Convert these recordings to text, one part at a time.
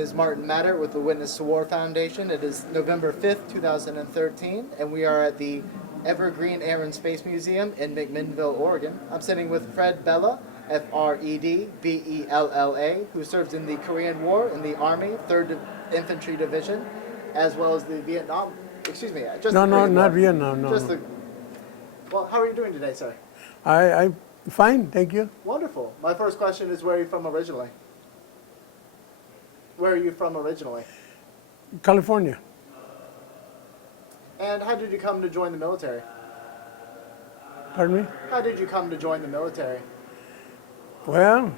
Is Martin Matter with the Witness to War Foundation. It is November 5th, 2013, and we are at the Evergreen Air and Space Museum in McMinnville, Oregon. I'm sitting with Fred Bella, Fredbella, who served in the Korean War in the Army, 3rd Infantry Division, as well as the Vietnam, excuse me, just No, the no, Korean not War. Vietnam, no. Just no. the, well, how are you doing today, sir? I fine, thank you. Wonderful. My first question is, where are you from originally? Where are you from originally? California. And how did you come to join the military? Pardon me? How did you come to join the military? Well,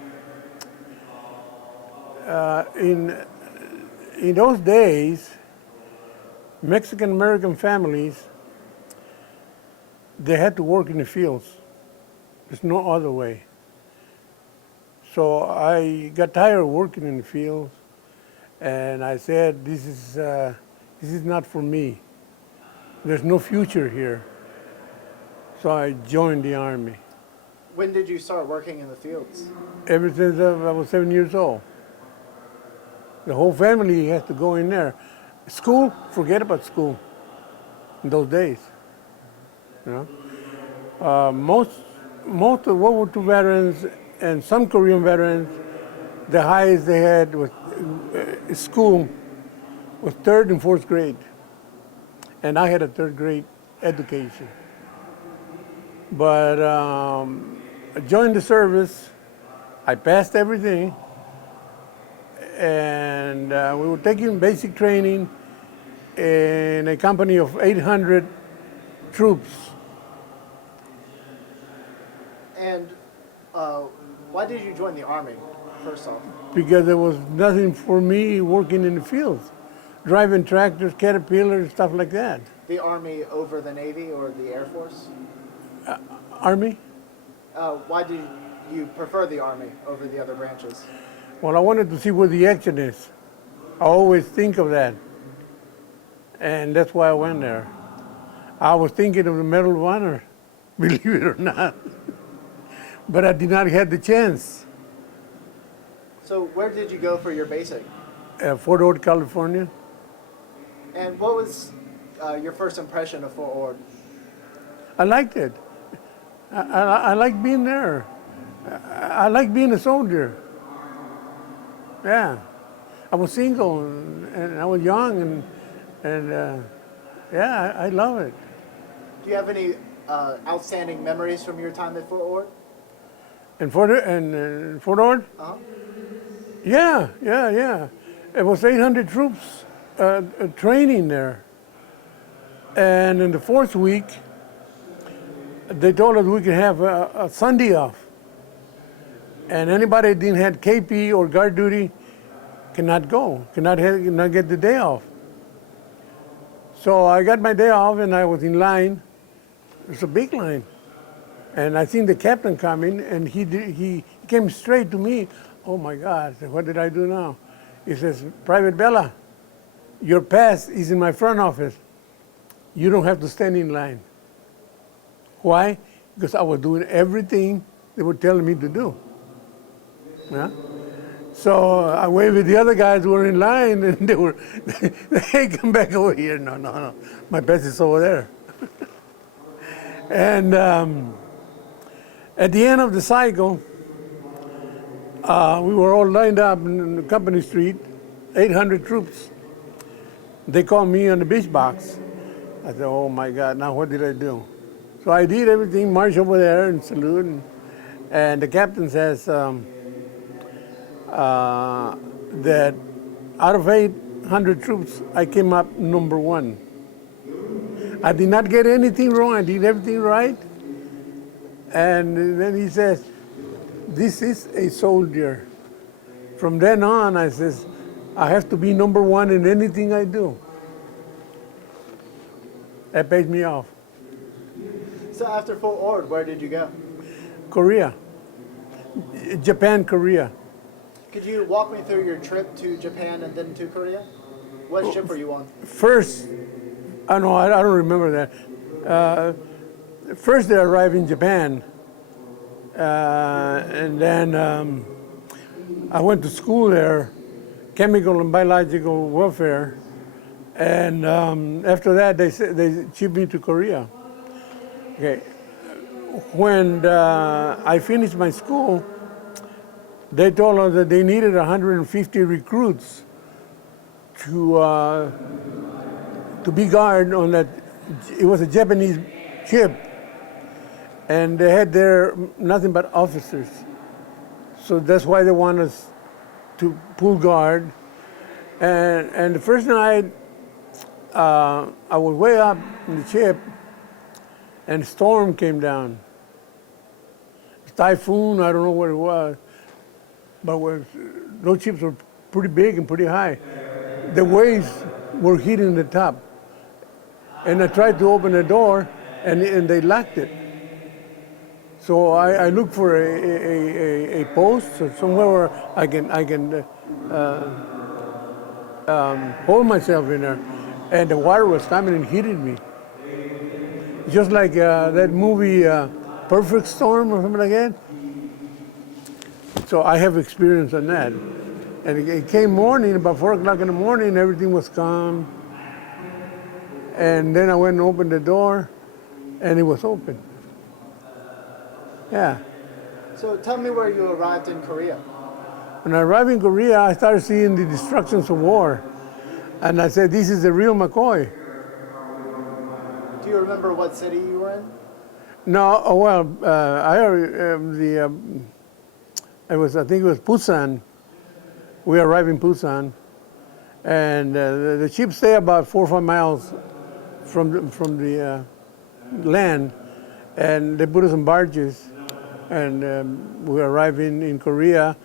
in those days, Mexican-American families, they had to work in the fields. There's no other way. So I got tired of working in the fields, and I said, this is not for me. There's no future here. So I joined the Army. When did you start working in the fields? Ever since I was 7 years old. The whole family has to go in there. School, forget about school in those days. You know? Most of World War II veterans and some Korean veterans, the highest they had was school was 3rd and 4th grade. And I had a 3rd grade education. But I joined the service, I passed everything, and we were taking basic training in a company of 800 troops. And why did you join the Army, first off? Because there was nothing for me working in the fields, driving tractors, caterpillars, stuff like that. The Army over the Navy or the Air Force? Army? Why did you prefer the Army over the other branches? Well, I wanted to see where the action is. I always think of that. And that's why I went there. I was thinking of the Medal of Honor, believe it or not. But I did not have the chance. So where did you go for your basic? Fort Ord, California. And what was your first impression of Fort Ord? I liked it. I like being there. I like being a soldier. Yeah. I was single and I was young and yeah, I love it. Do you have any outstanding memories from your time at Fort Ord? And Fort Ord? Uh-huh. Yeah. It was 800 troops training there. And in the 4th week, they told us we could have a Sunday off. And anybody that didn't have KP or guard duty cannot go, cannot get the day off. So I got my day off and I was in line. It's a big line. And I seen the captain coming and he came straight to me. Oh my God, I said, what did I do now? He says, Private Bella, your pass is in my front office. You don't have to stand in line. Why? Because I was doing everything they were telling me to do. Yeah? So I waved at the other guys who were in line and they were, hey, come back over here. No, my pass is over there. And at the end of the cycle, we were all lined up in the company street, 800 troops. They called me on the beach box. I said, oh my God, now what did I do? So I did everything, march over there and salute. And the captain says that out of 800 troops, I came up number 1. I did not get anything wrong, I did everything right. And then he says, this is a soldier. From then on, I says, I have to be number 1 in anything I do. That paid me off. So after Fort Ord, where did you go? Korea. Japan, Korea. Could you walk me through your trip to Japan and then to Korea? What ship were you on? First, I don't remember that. First they arrived in Japan, and then I went to school there chemical and biological warfare. And after that, they shipped me to Korea. Okay. When I finished my school, they told us that they needed 150 recruits to be guard on that. It was a Japanese ship, and they had there nothing but officers. So that's why they want us to pull guard. And the first night, I was way up in the ship, and a storm came down. Typhoon, I don't know what it was, but those ships were pretty big and pretty high. The waves were hitting the top. And I tried to open the door, and they locked it. So I looked for a post or somewhere where I can hold myself in there. And the water was coming and hitting me. Just like that movie, Perfect Storm or something like that. So I have experience on that. And it came morning, about 4 o'clock in the morning, everything was calm. And then I went and opened the door, and it was open. Yeah. So tell me where you arrived in Korea. When I arrived in Korea, I started seeing the destructions of war. And I said, this is the real McCoy. Do you remember what city you were in? No, I think it was Busan. We arrived in Busan, and the ship stayed about 4 or 5 miles from the land, and they put us on barges, and we arrived in Korea.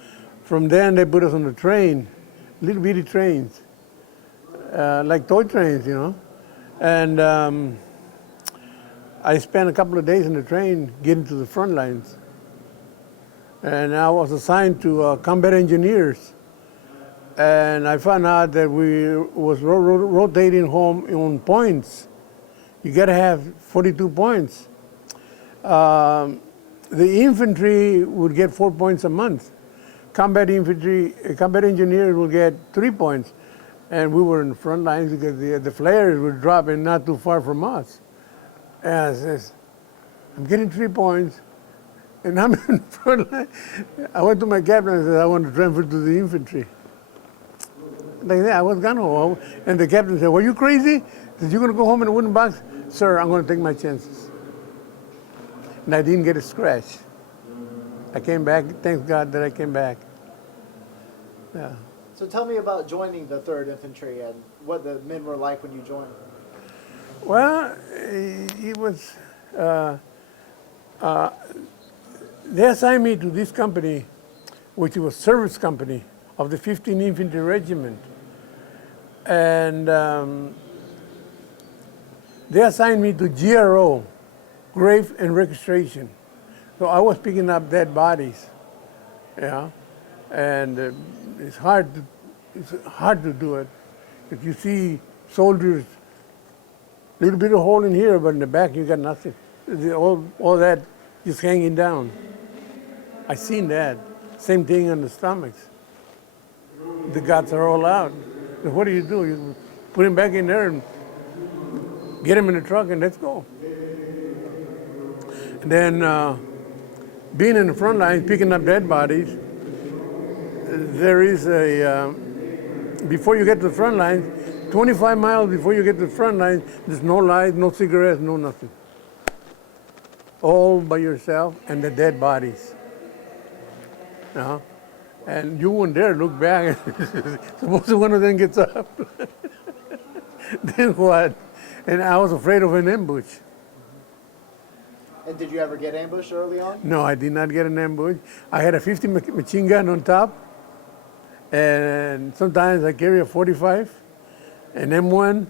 From then, they put us on the train, little bitty trains, like toy trains, you know, and I spent a couple of days in the train getting to the front lines. And I was assigned to combat engineers. And I found out that we was rotating home on points. You got to have 42 points. The infantry would get 4 points a month. Combat engineers would get 3 points. And we were in the front lines because the flares were dropping not too far from us. And I says, I'm getting 3 points, and I'm in front line. I went to my captain and said, I want to transfer to the infantry. Like that, I was gonna. And the captain said, were you crazy? He said, you're going to go home in a wooden box? Sir, I'm going to take my chances. And I didn't get a scratch. I came back. Thank God that I came back. Yeah. So tell me about joining the 3rd Infantry and what the men were like when you joined. Well, it was, they assigned me to this company, which was a service company of the 15th Infantry Regiment. And they assigned me to GRO, Grave and Registration. So I was picking up dead bodies, yeah. And it's hard to do it. If you see soldiers, little bit of hole in here, but in the back you got nothing. All that just hanging down. I seen that. Same thing on the stomachs. The guts are all out. So what do? You put him back in there and get him in the truck and let's go. And then being in the front line, picking up dead bodies, there is before you get to the front line, 25 miles before you get to the front line, there's no lights, no cigarettes, no nothing. All by yourself and the dead bodies. And you wouldn't dare look back. Suppose one of them gets up. Then what? And I was afraid of an ambush. And did you ever get ambushed early on? No, I did not get an ambush. I had a 50 machine gun on top, and sometimes I carry a 45, an M1,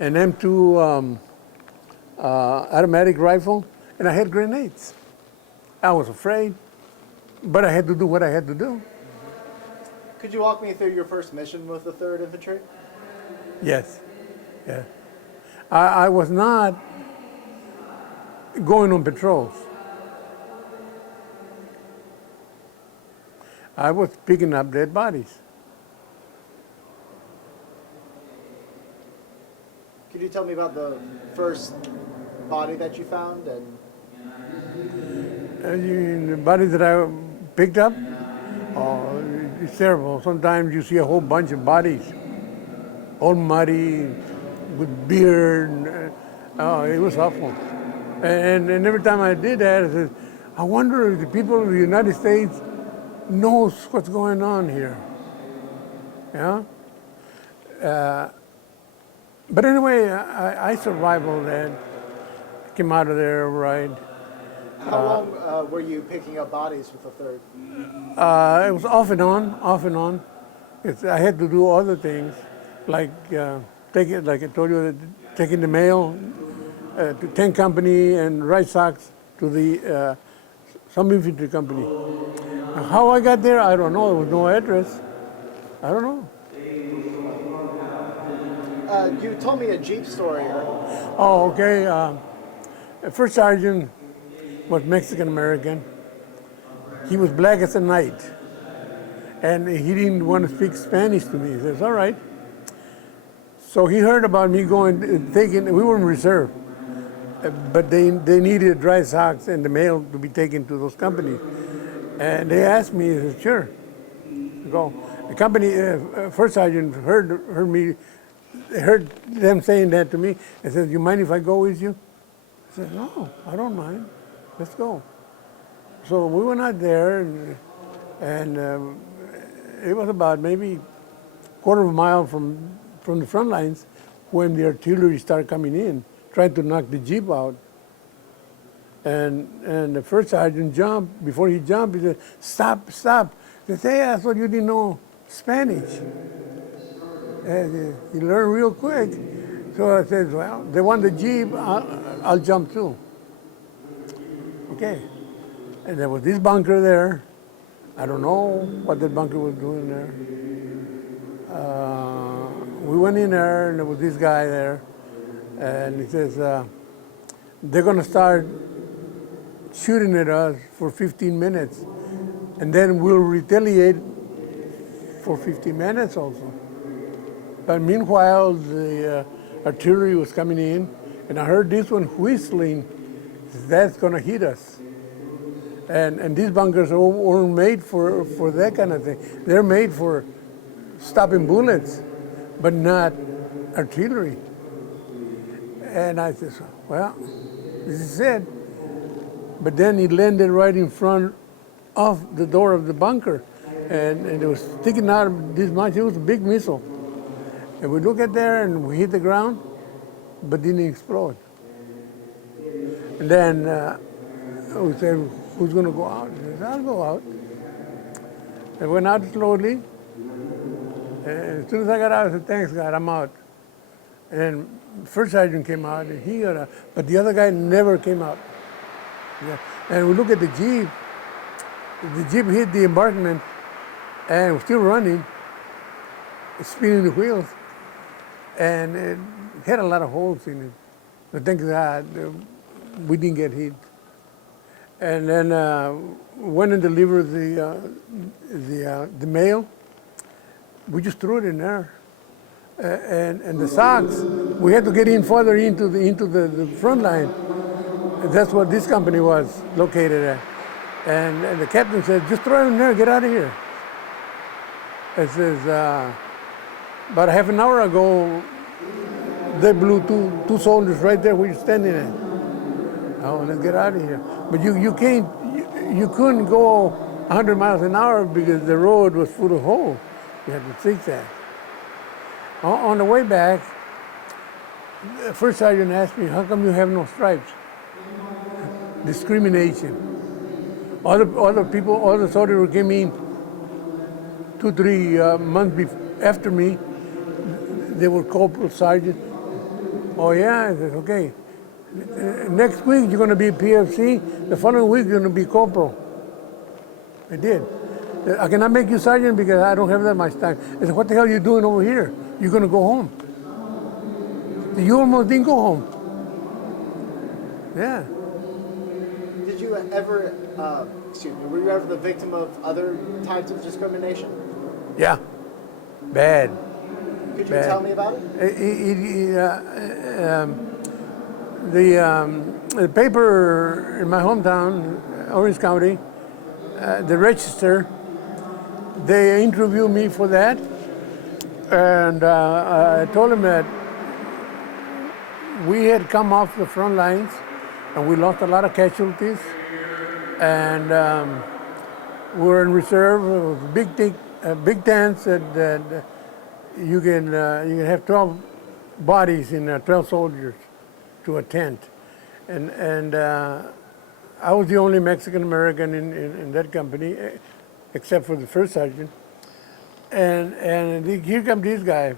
an M2 automatic rifle, and I had grenades. I was afraid, but I had to do what I had to do. Could you walk me through your first mission with the 3rd Infantry? Yes, yeah. I was not going on patrols. I was picking up dead bodies. Could you tell me about the first body that you found? And The body that I picked up, oh, it's terrible. Sometimes you see a whole bunch of bodies, all muddy, with beard. Oh, it was awful. And every time I did that, I said, I wonder if the people of the United States knows what's going on here. Yeah. But anyway, I survived all that. Came out of there all right. how long were you picking up bodies with the 3rd? It was off and on, off and on. I had to do other things, like like I told you, taking the mail to tank company and rice sacks to the some infantry company. How I got there, I don't know. There was no address. I don't know. You told me a Jeep story. Oh, okay. First sergeant was Mexican American. He was black as a night, and he didn't want to speak Spanish to me. He says, "All right." So he heard about me going, taking. We were in reserve, but they needed dry socks and the mail to be taken to those companies, and they asked me. I said, "Sure, go." The company first sergeant heard me. Heard them saying that to me. I said, "You mind if I go with you?" I said, "No, I don't mind. Let's go." So we went out there, and it was about maybe quarter of a mile from the front lines when the artillery started coming in, trying to knock the Jeep out. And the first sergeant jumped. Before he jumped, he said, "Stop, stop." They said, "Hey, I thought you didn't know Spanish." And he learned real quick. So I said, "Well, they want the Jeep, I'll jump too." Okay. And there was this bunker there. I don't know what that bunker was doing there. We went in there, and there was this guy there. And he says, they're going to start shooting at us for 15 minutes. And then we'll retaliate for 15 minutes also. But meanwhile, the artillery was coming in, and I heard this one whistling. That's going to hit us. And these bunkers weren't made for that kind of thing. They're made for stopping bullets, but not artillery. And I said, well, this is it. But then it landed right in front of the door of the bunker, and it was sticking out this much. It was a big missile. And we look at there, and we hit the ground, but didn't explode. And then we said, who's going to go out? He said, I'll go out. I went out slowly. And as soon as I got out, I said, thanks, God, I'm out. And then first sergeant came out, and he got out. But the other guy never came out. Yeah. And we look at the Jeep. The Jeep hit the embankment, and was still running, spinning the wheels. And it had a lot of holes in it. But thank God we didn't get hit. And then went and delivered the mail. We just threw it in there. And the socks, we had to get in further into the front line. And that's what this company was located at. And the captain said, just throw it in there, get out of here. It says, about a half an hour ago, they blew two soldiers right there where you're standing at. Oh, let's get out of here. But you couldn't go 100 miles an hour because the road was full of holes. You had to zigzag. On the way back, the first sergeant asked me, how come you have no stripes? Discrimination. Other people, other soldiers who came in 2-3 months after me, they were corporal sergeant. Oh yeah, I said, okay. Next week you're going to be PFC, the following week you're going to be corporal. I did. I cannot make you sergeant because I don't have that much time. I said, what the hell are you doing over here? You're going to go home. You almost didn't go home. Yeah. Did you ever, were you ever the victim of other types of discrimination? Yeah. Bad. Could you tell me about it? The paper in my hometown, Orange County, the Register, they interviewed me for that, and I told them that we had come off the front lines, and we lost a lot of casualties, and we were in reserve. It was big tents that you can have 12 bodies in 12 soldiers to a tent, and I was the only Mexican American in that company, except for the first sergeant. And here come these guys,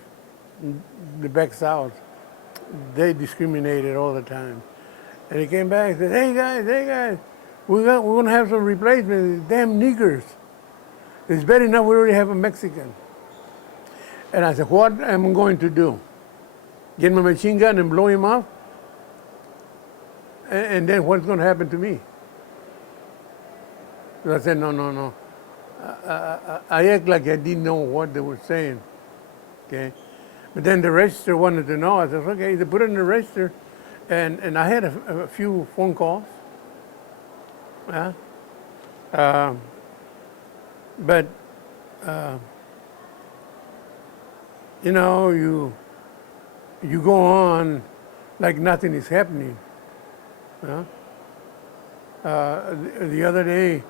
the back south. They discriminated all the time. And he came back and said, hey guys, we're going to have some replacements, damn niggers. It's bad enough we already have a Mexican. And I said, what am I going to do? Get my machine gun and blow him off? And then what's going to happen to me? So I said, no. I act like I didn't know what they were saying, okay? But then the Register wanted to know. I said, okay, they put it in the Register. And I had a few phone calls. But, you know, you go on like nothing is happening. The other day,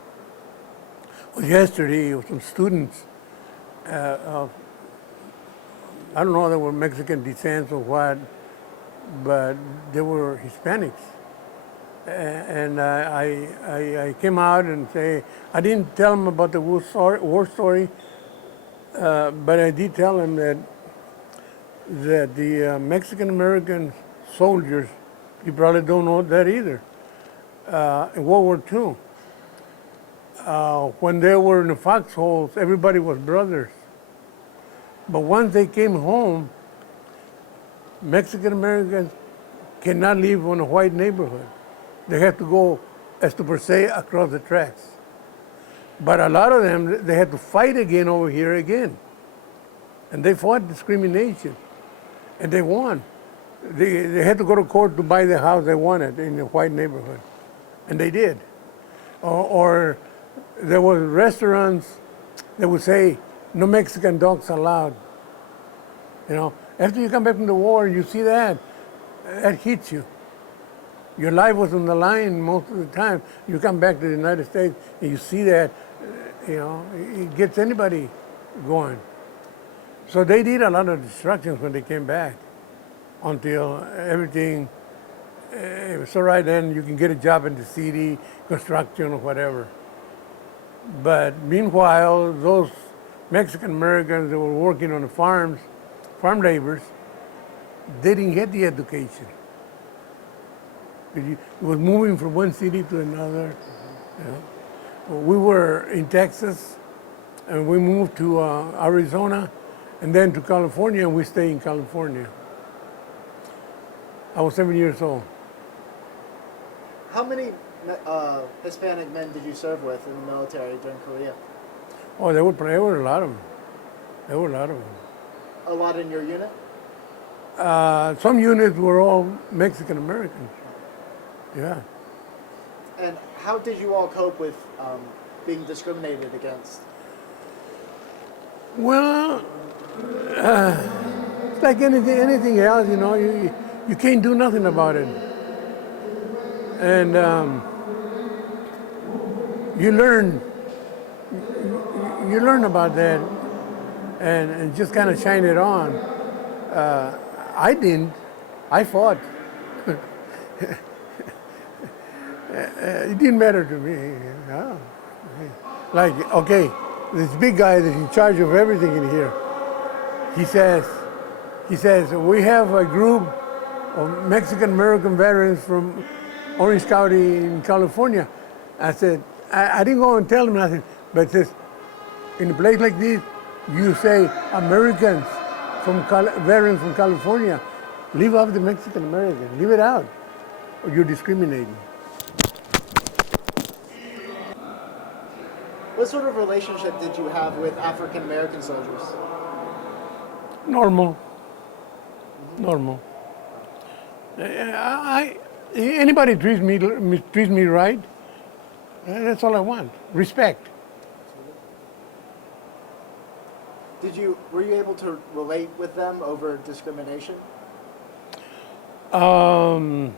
or yesterday, some students, I don't know if they were Mexican descent or what, but they were Hispanics. And I came out and say, I didn't tell them about the war story, but I did tell them that the Mexican-American soldiers, you probably don't know that either, in World War II, when they were in the foxholes, everybody was brothers. But once they came home, Mexican-Americans cannot live in a white neighborhood. They have to go, as to per se, across the tracks. But a lot of them, they had to fight again over here again. And they fought discrimination. And they won. They had to go to court to buy the house they wanted in a white neighborhood. And they did. Or there were restaurants that would say, no Mexican dogs allowed. You know, after you come back from the war, you see that hits you. Your life was on the line most of the time. You come back to the United States and you see that, you know, it gets anybody going. So they did a lot of destructions when they came back until everything, it was all right then, you can get a job in the city, construction or whatever. But meanwhile, those Mexican Americans that were working on the farms, farm laborers, they didn't get the education. It was moving from one city to another. You know. We were in Texas, and we moved to Arizona, and then to California, and we stayed in California. I was 7 years old. How many Hispanic men did you serve with in the military during Korea? Oh, there were a lot of them. There were a lot of them. A lot in your unit? Some units were all Mexican Americans. Yeah. And how did you all cope with being discriminated against? Well, it's like anything else, you know, you can't do nothing about it. And you learn about that and just kind of shine it on. I didn't. I fought. It didn't matter to me. Yeah. Like, okay, this big guy that's in charge of everything in here, he says, we have a group of Mexican-American veterans from Orange County in California. I said, I didn't go and tell him nothing, but it says, in a place like this, you say Americans veterans from California, leave out the Mexican-American, leave it out, or you're discriminating. What sort of relationship did you have with African-American soldiers? Normal, normal. Anybody treats me right. That's all I want. Respect. Were you able to relate with them over discrimination? No,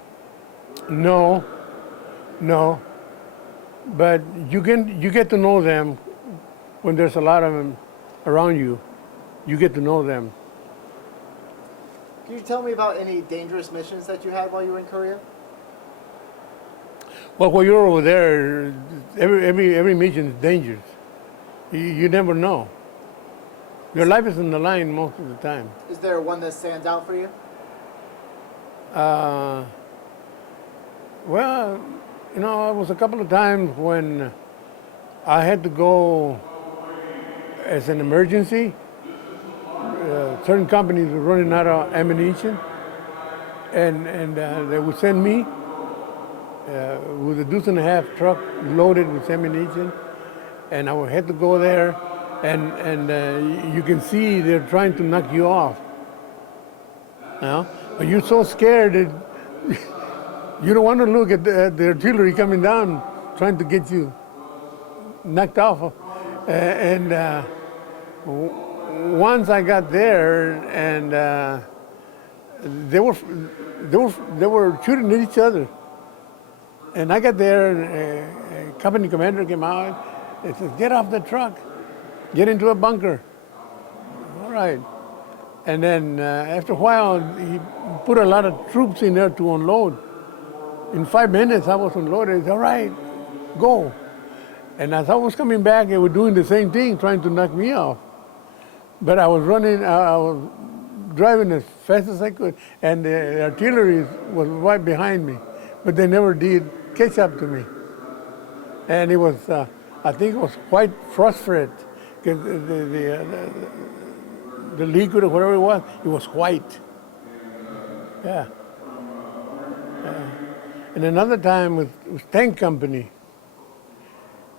no. But you get to know them when there's a lot of them around you. You get to know them. Can you tell me about any dangerous missions that you had while you were in Korea? Well, while you're over there, every mission is dangerous. You never know. Your life is on the line most of the time. Is there one that stands out for you? Well, it was a couple of times when I had to go as an emergency. Certain companies were running out of ammunition, and they would send me with a 2.5 truck loaded with ammunition, and I would have to go there, and you can see they're trying to knock you off. But you're so scared that you don't want to look at the artillery coming down, trying to get you knocked off. Once I got there, and they were shooting at each other. And I got there, and a company commander came out and says, "Get off the truck, get into a bunker." All right. And then after a while, he put a lot of troops in there to unload. In 5 minutes, I was unloaded. He said, "All right, go." And as I was coming back, they were doing the same thing, trying to knock me off. But I was driving as fast as I could, and the artillery was right behind me. But they never did catch up to me. And it was, I think it was quite frustrating, because the liquid or whatever it was white. Yeah. And another time was tank company.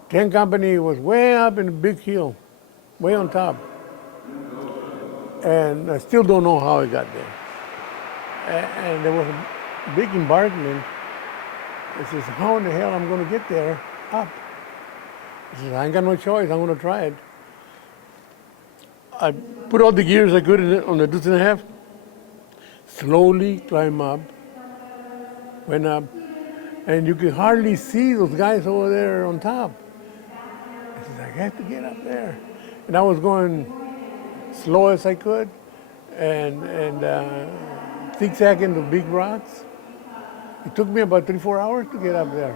Tank company was way up in a big hill, way on top. And I still don't know how I got there. And there was a big embankment. I says, "How in the hell I'm going to get there up?" I says, "I ain't got no choice. I'm going to try it." I put all the gears I could on the 2.5, slowly climb up, went up, and you could hardly see those guys over there on top. I said, "I have to get up there." And I was going slow as I could, and zigzagging the big rocks. It took me about 3-4 hours to get up there.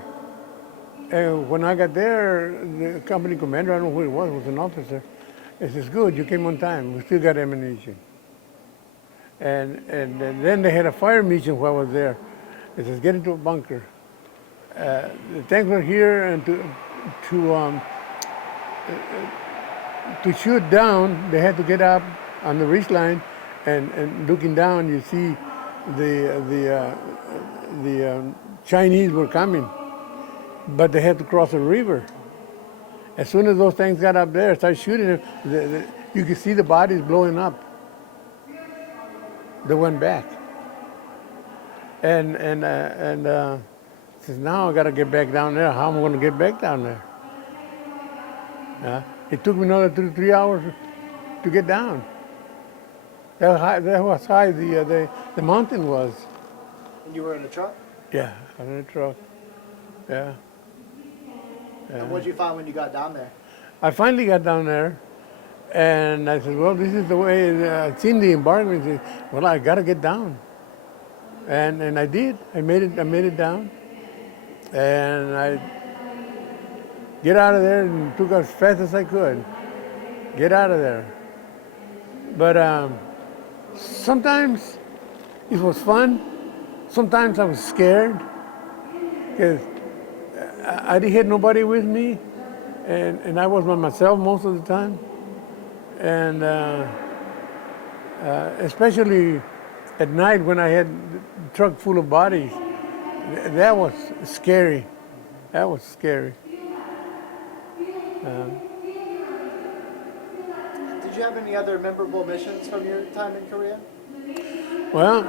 And when I got there, the company commander, I don't know who it was an officer. He says, "Good, you came on time. We still got ammunition." And then they had a fire mission while I was there. He says, "Get into a bunker. The tanks were here, and to shoot down, they had to get up on the ridge line, and looking down, you see the Chinese were coming, but they had to cross a river. As soon as those tanks got up there, started shooting them, you could see the bodies blowing up. They went back, and says, "Now I got to get back down there. How am I going to get back down there?" It took me another 3 hours to get down. That was high the mountain was. And you were in a truck? Yeah, I'm in a truck. Yeah. And what did you find when you got down there? I finally got down there, and I said, "Well, this is the way." I'd seen the embankment. I said, "Well, I got to get down," and I did. I made it down, and I get out of there and took as fast as I could. Get out of there. But sometimes it was fun. Sometimes I was scared, because I didn't have nobody with me, and I was by myself most of the time. And especially at night when I had the truck full of bodies, that was scary. That was scary. Did you have any other memorable missions from your time in Korea? Well,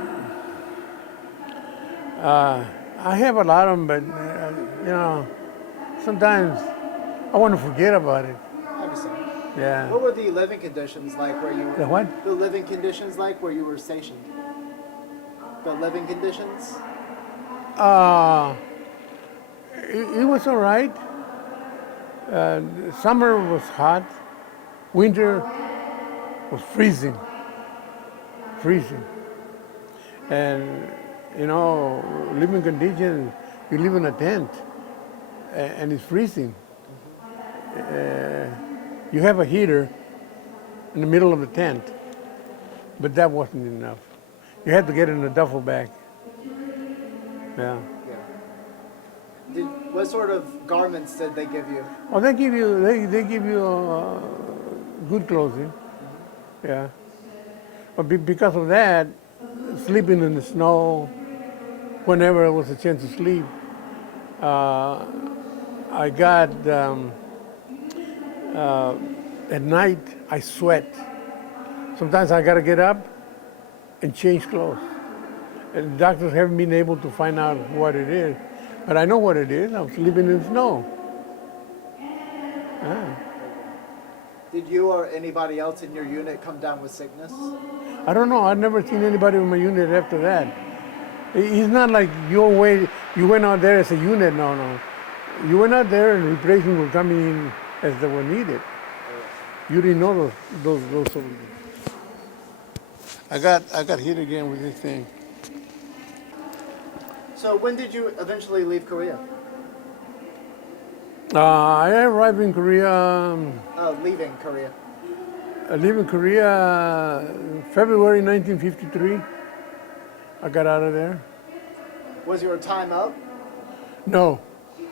I have a lot of them, but sometimes I want to forget about it. I understand. Yeah. What were the living conditions like where you? The what? The living conditions like where you were stationed. The living conditions. It was all right. Summer was hot. Winter was freezing. Freezing. And, living conditions, you live in a tent and it's freezing. You have a heater in the middle of the tent, but that wasn't enough. You had to get in a duffel bag. Yeah. What sort of garments did they give you? Well, they give you good clothing. Yeah. But because of that, sleeping in the snow, whenever there was a chance to sleep, I got at night I sweat. Sometimes I got to get up and change clothes. And the doctors haven't been able to find out what it is. But I know what it is. I was sleeping in the snow. Yeah. Did you or anybody else in your unit come down with sickness? I don't know. I've never seen anybody in my unit after that. It's not like you went out there as a unit. No. You went out there and replacements were coming in as they were needed. You didn't know those soldiers. I got hit again with this thing. So when did you eventually leave Korea? I arrived in Korea, Leaving Korea. I lived in Korea February 1953. I got out of there. Was your time up? No.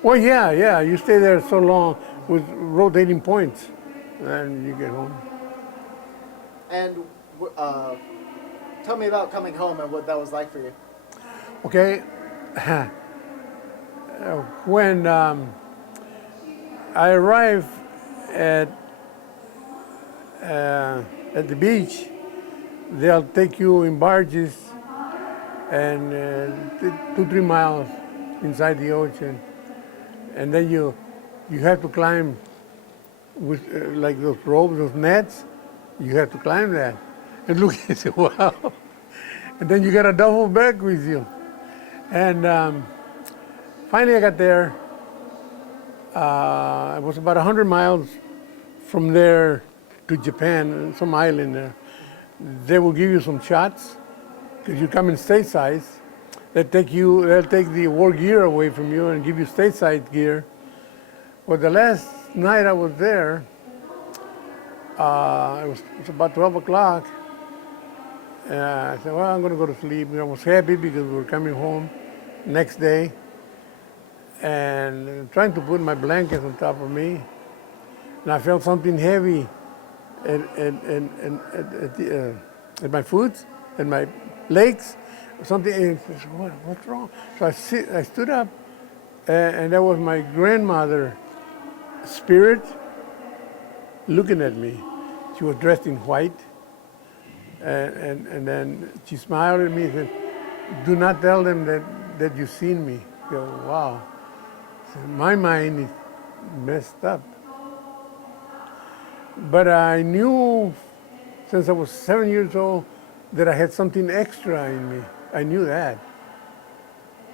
Well, yeah. You stay there so long with rotating points, and you get home. And tell me about coming home and what that was like for you. Okay. When I arrived at the beach, they'll take you in barges and 2-3 miles inside the ocean, and then you have to climb with like those ropes, those nets. You have to climb that. And look, I said, wow. And then you got a duffel bag with you. And finally I got there. It was about 100 miles from there to Japan, some island there. They will give you some shots because you come in stateside. They'll take the war gear away from you and give you stateside gear. Well, the last night I was there, it was about 12 o'clock. I said, well, I'm going to go to sleep. I was happy because we were coming home next day and trying to put my blankets on top of me. And I felt something heavy at my foot and my legs. Something, and I said, what's wrong? So I stood up, and that was my grandmother, spirit, looking at me. She was dressed in white. And then she smiled at me and said, do not tell them that you've seen me. I go, wow. So my mind is messed up. But I knew since I was 7 years old that I had something extra in me. I knew that.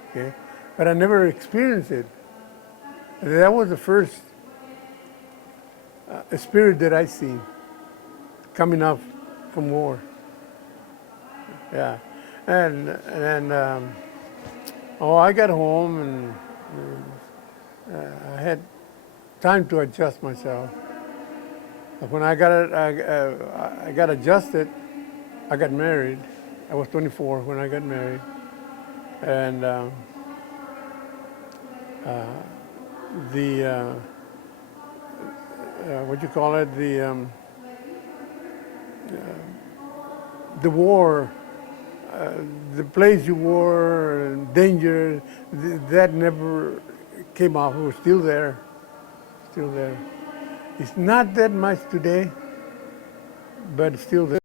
Okay? But I never experienced it. That was the first spirit that I seen coming up from war. Yeah, and I got home and I had time to adjust myself. When I got adjusted, I got married. I was 24 when I got married, and the war. The place you were, danger, that never came off. It was still there. It's not that much today, but it's still there.